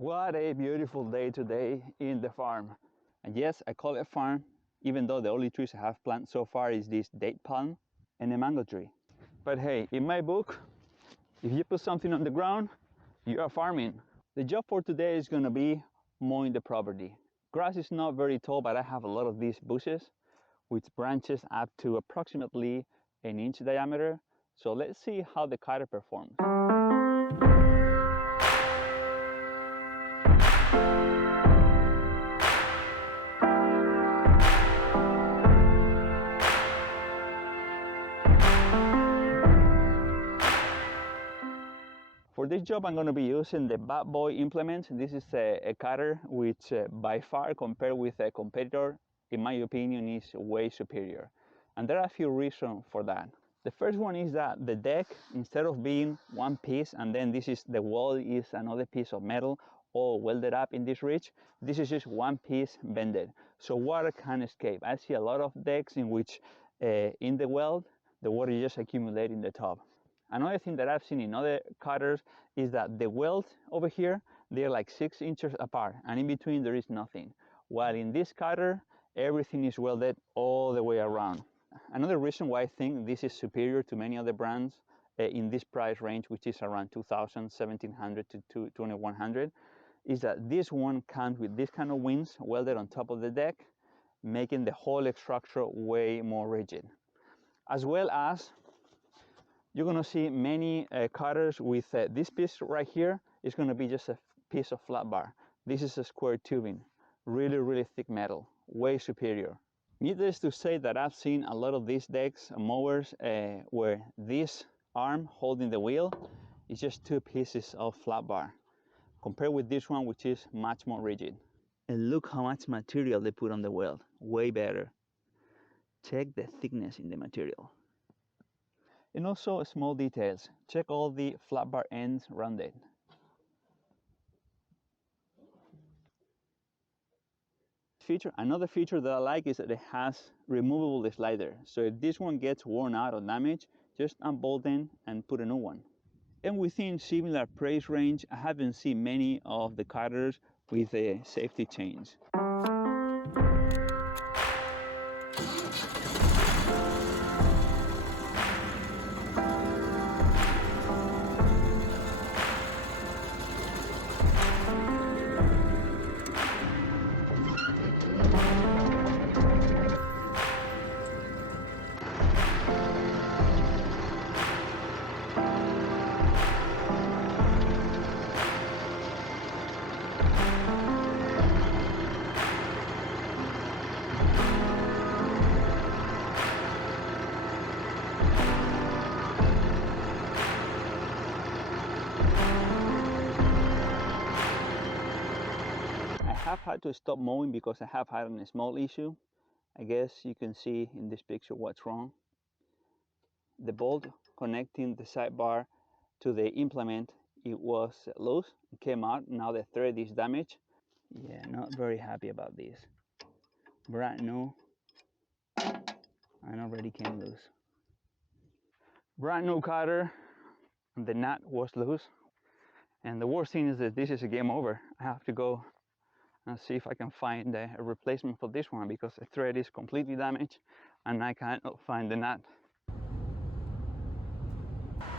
What a beautiful day today in the farm. And yes, I call it farm, even though the only trees I have planted so far is this date palm and a mango tree. But hey, in my book, if you put something on the ground, you are farming. The job for today is gonna be mowing the property. Grass is not very tall, but I have a lot of these bushes with branches up to approximately an inch diameter. So let's see how the cutter performs. For this job, I'm going to be using the Bad Boy implement. This is a cutter which by far, compared with a competitor, in my opinion, is way superior. And there are a few reasons for that. The first one is that the deck, instead of being one piece and then this is the wall is another piece of metal all welded up in this ridge, this is just one piece bended. So water can escape. I see a lot of decks in which in the weld, the water just accumulates in the top. Another thing that I've seen in other cutters is that the welds over here, they're like 6 inches apart and in between there is nothing. While in this cutter, everything is welded all the way around. Another reason why I think this is superior to many other brands in this price range, which is around 2,000, 1,700 to 2,100, is that this one comes with this kind of wings welded on top of the deck, making the whole structure way more rigid. As well as you're going to see many cutters with this piece right here is going to be just a piece of flat bar. This is a square tubing, really thick metal, way superior. Needless to say that I've seen a lot of these decks mowers where this arm holding the wheel is just two pieces of flat bar, compared with this one, which is much more rigid. And look how much material they put on the weld, way better. Check the thickness in the material. And also small details. Check all the flat bar ends rounded. Another feature that I like is that it has removable slider. So if this one gets worn out or damaged, just unbolting and put a new one. And within similar price range, I haven't seen many of the cutters with a safety chains. I have had to stop mowing because I have had a small issue. I guess you can see in this picture what's wrong. The bolt connecting the sidebar to the implement, it was loose, it came out, now the thread is damaged. Yeah, not very happy about this. Brand new and already came loose. Brand new cutter, and the nut was loose. And the worst thing is that this is a game over. I have to go and see if I can find a replacement for this one because the thread is completely damaged and I cannot find the nut.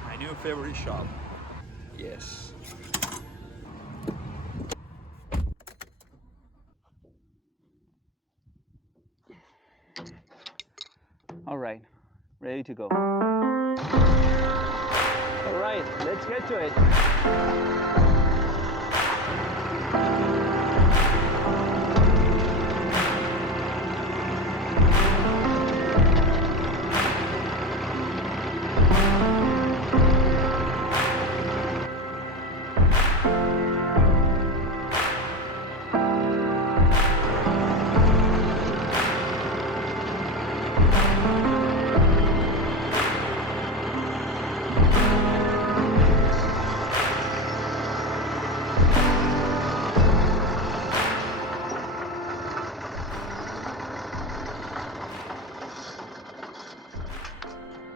My new favorite shop. Yes. All right, ready to go. All right, let's get to it.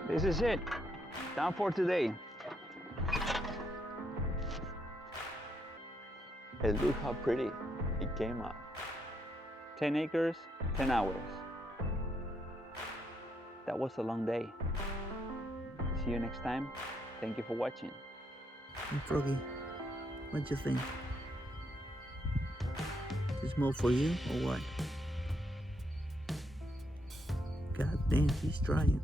This is it, done for today. And look how pretty it came out. 10 acres, 10 hours. That was a long day. See you next time. Thank you for watching. And Froggy, what do you think? Is this more for you or what? God damn, he's trying.